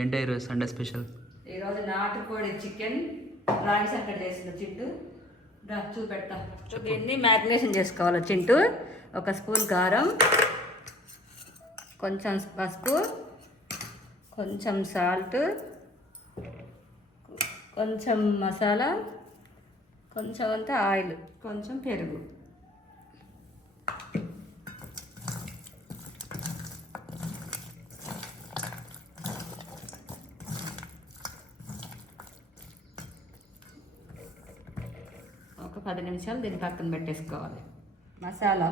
ఏంటి ఈరోజు Sunday special? ఈరోజు నాటుకోడి చికెన్ రాగి సంకటి చేసిన చింటూ చూపెడతా. దీన్ని మ్యారినేషన్ చేసుకోవాలి చింటూ. 1 స్పూన్ కారం, కొంచెం పసుపు, కొంచెం సాల్ట్, కొంచెం మసాలా, కొంచెం అంతా ఆయిల్, కొంచెం పెరుగు. ఒక 10 నిమిషాలు దీన్ని పక్కన పెట్టేసుకోవాలి. మసాలా,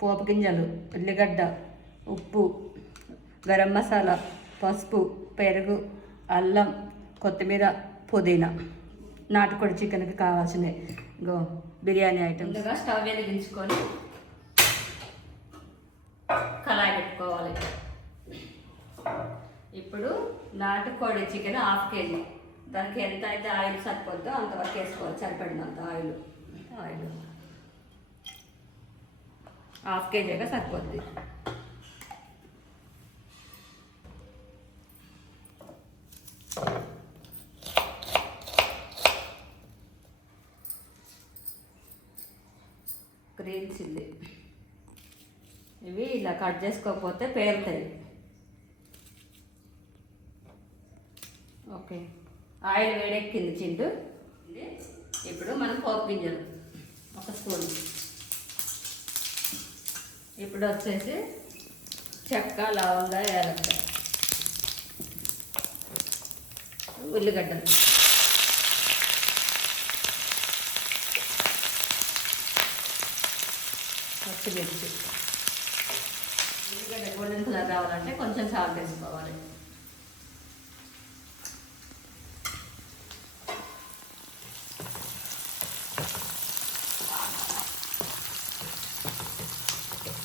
పోపు గింజలు, ఉల్లిగడ్డ, ఉప్పు, గరం మసాలా, పసుపు, పెరుగు, అల్లం, కొత్తిమీర, పుదీనా. నాటుకోడి చికెన్కి కావాల్సినవి బిర్యానీ ఐటమ్. ముందుగా స్టవ్ వెలిగించుకొని కళాయి పెట్టుకోవాలి. ఇప్పుడు నాటుకోడి చికెన్ 1/2 kg. దానికి ఎంత అయితే ఆయిల్ సరిపోద్దో అంతవరకు వేసుకోవాలి. సరిపడినంత ఆయిల్ 1/2 kgగా సరిపోద్ది. గ్రీన్ చిల్లీ ఇవి ఇలా కట్ చేసుకోకపోతే పేలుతాయి. ఓకే, ఆయిల్ వేడెక్కింది చింటూ. ఇప్పుడు మనం పోపు గింజలు 1 స్పూన్. ఇప్పుడు వచ్చేసి చెక్క, లవంగ, యాలక్కాయ, ఉల్లిగడ్డలు, పచ్చిమిర్చి. ఉల్లిగడ్డ గోల్డెన్ కలర్ రావాలంటే కొంచెం సాల్ట్ వేసుకోవాలి.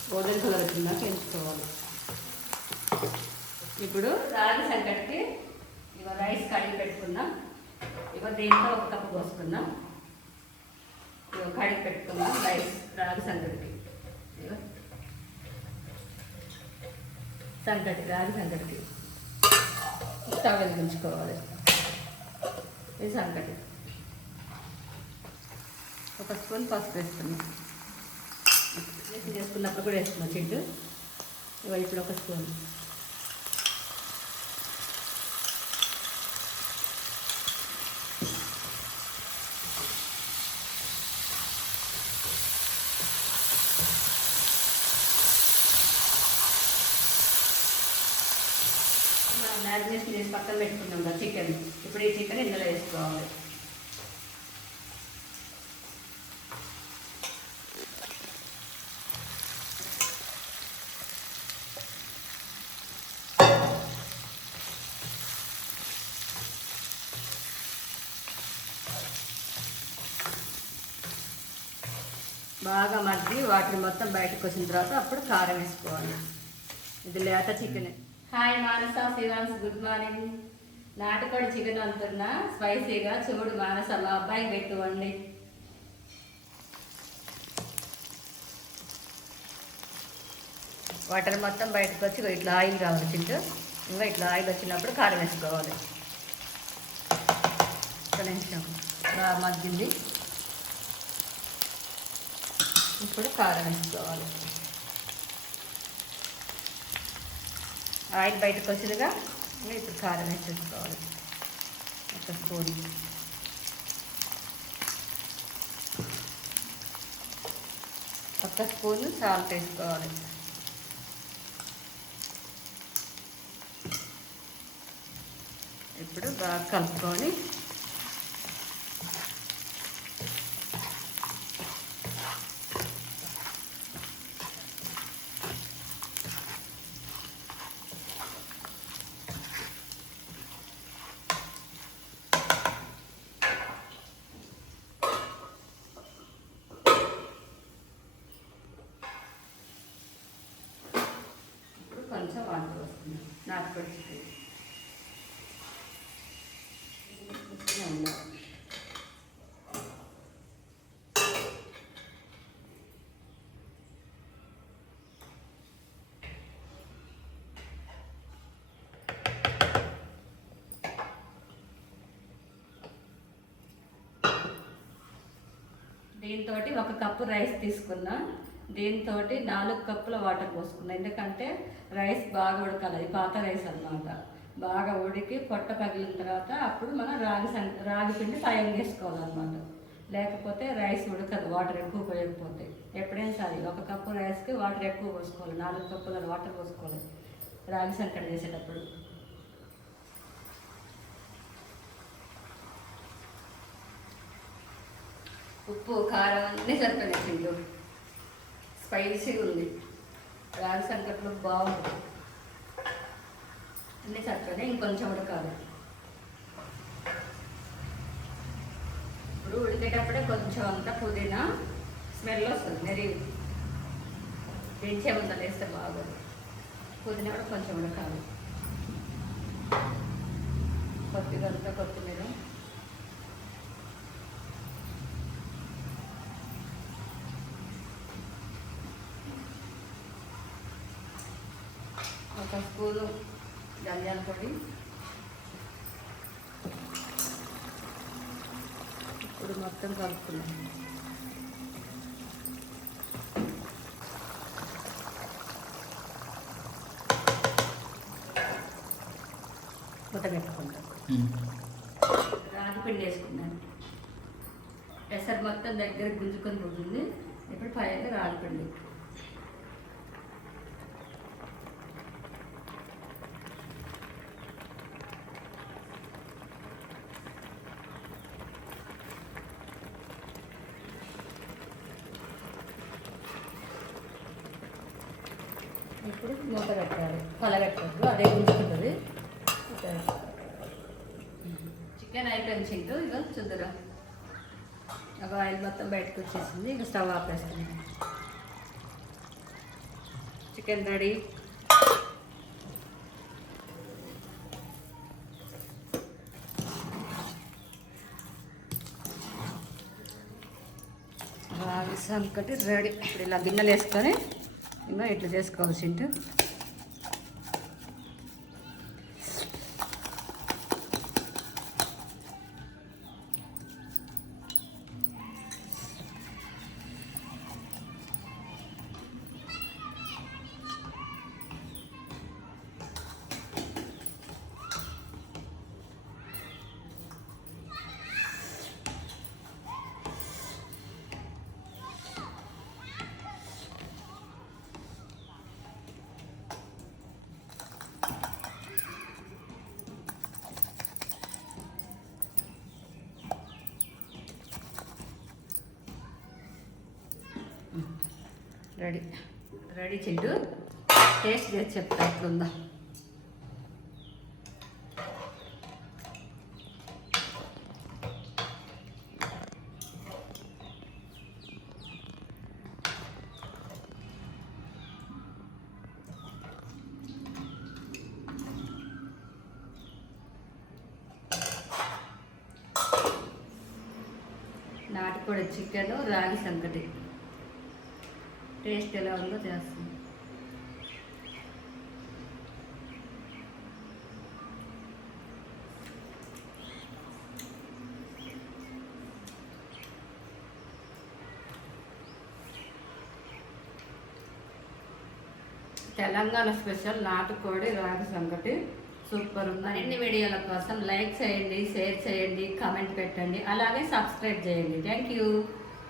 గోల్డెన్ కలర్ వచ్చిందాక ఎంచుకోవాలి. ఇప్పుడు రాగి సంకటికి రైస్ కడిగి పెట్టుకుందాం. దీంట్లో 1 కప్పు పోసుకుందాం. కడిగి పెట్టుకుందాం రైస్ రాగి సంకటికి. రాగి సంకటికి స్టవ్ వెలిగించుకోవాలి. ఇది సంకటి. 1 స్పూన్ పసుపు వేస్తున్నాం. చేసుకున్నప్పుడు కూడా వేస్తున్నాం చింటూ. ఇప్పుడు 1 స్పూన్. మనం మ్యారినేషన్ చేసి పక్కన పెట్టుకున్నాం కదా చికెన్. ఇప్పుడు ఈ చికెన్ ఇందులో వేసుకోవాలి. బాగా మగ్గి వాటర్ మొత్తం బయటకు వచ్చిన తర్వాత అప్పుడు కారం వేసుకోవాలి. ఇది లేత చికెన్. హాయ్ మానస, శివాన్స్, గుడ్ మార్నింగ్. నాటుకోడి చికెన్ అంటున్నా స్పైసీగా. చూడు మానస, మా అబ్బాయికి పెట్టుకోండి. వాటర్ మొత్తం బయటకు వచ్చి ఇట్లా ఆయిల్ రావాలి చింటూ. ఇంకా ఇట్లా ఆయిల్ వచ్చినప్పుడు కారం వేసుకోవాలి. 1 నిమిషం బాగా మగ్గింది. ఇప్పుడు కారం వేసుకోవాలి. ఆయిల్ బయటకు వచ్చిందిగా, ఇప్పుడు కారం వేసేసుకోవాలి. 1 స్పూన్. ఒక స్పూన్ సాల్ట్ వేసుకోవాలి. ఇప్పుడు బాగా కలుపుకొని కొంచెం వాటర్ వస్తుంది. నాటుకోడి చికెన్ దీంతో 1 కప్పు రైస్ తీసుకున్నా. దీంతో 4 కప్పుల వాటర్ పోసుకున్నా. ఎందుకంటే రైస్ బాగా ఉడకాలి. అది పాత రైస్ అన్నమాట. బాగా ఉడికి పొట్ట పగిలిన తర్వాత అప్పుడు మనం రాగి పిండి పైన వేసుకోవాలన్నమాట. లేకపోతే రైస్ ఉడకదు, వాటర్ ఎక్కువ పోయకపోతే. ఎప్పుడైనా సరే 1 కప్పు రైస్కి వాటర్ ఎక్కువ పోసుకోవాలి. 4 కప్పుల వాటర్ పోసుకోవాలి రాగి సంకటి చేసేటప్పుడు. ఉప్పు కారం అన్నీ సరిపోయినాయి. స్పైసీగా ఉంది. రాగి సంకట్లో బాగుంటుంది. అన్నీ సరిపోయినాయి. ఇంకొంచెం ఉడకాలి. ఇప్పుడు ఉడికేటప్పుడే కొంచెం అంతా పుదీనా స్మెల్ వస్తుంది. మరి దించే ముందర వేస్తే బాగోదు. పుదీనా కూడా కొంచెం ఉడకాలి. కొద్దిగా అంతా కొత్తిమీర, ఒక స్పూను ధనియాల పొడి. ఇప్పుడు మొత్తం కలుపుకున్నాం. మూత పెట్టుకుంటాం. రాగి పిండి వేసుకున్నాను. పెసరు మొత్తం దగ్గర గుంజుకొని పోతుంది. ఇప్పుడు పైన రాగి పిండి. ఇప్పుడు మూత పెట్టాలి. కలగట్టద్దు, అదే గుంజుకుంటుంది. చికెన్ అయిపోయింది చింటూ. ఇక చూద్దురా, ఒక ఆయిల్ మొత్తం బయటకు వచ్చేసింది. ఇక స్టవ్ ఆపేస్తుంది. Chicken ready. రాగి సంకటి రెడీ. ఇప్పుడు ఇలా గిన్నెలు వేసుకొని ఇంకా ఇట్లా చేసుకోవాలి చింటూ. రెడీ చింటూ. టేస్ట్ చేసి చెప్తా ఎట్లుందా. నాటుకోడి చికెన్ రాగి సంకటి టేస్ట్ ఎలా ఉందో చేస్తుంది. తెలంగాణ స్పెషల్ నాటుకోడి రాగి సంకటి సూపర్ ఉంది. మరిన్ని వీడియోల కోసం లైక్ చేయండి, షేర్ చేయండి, కామెంట్ పెట్టండి, అలాగే సబ్స్క్రైబ్ చేయండి. Thank you.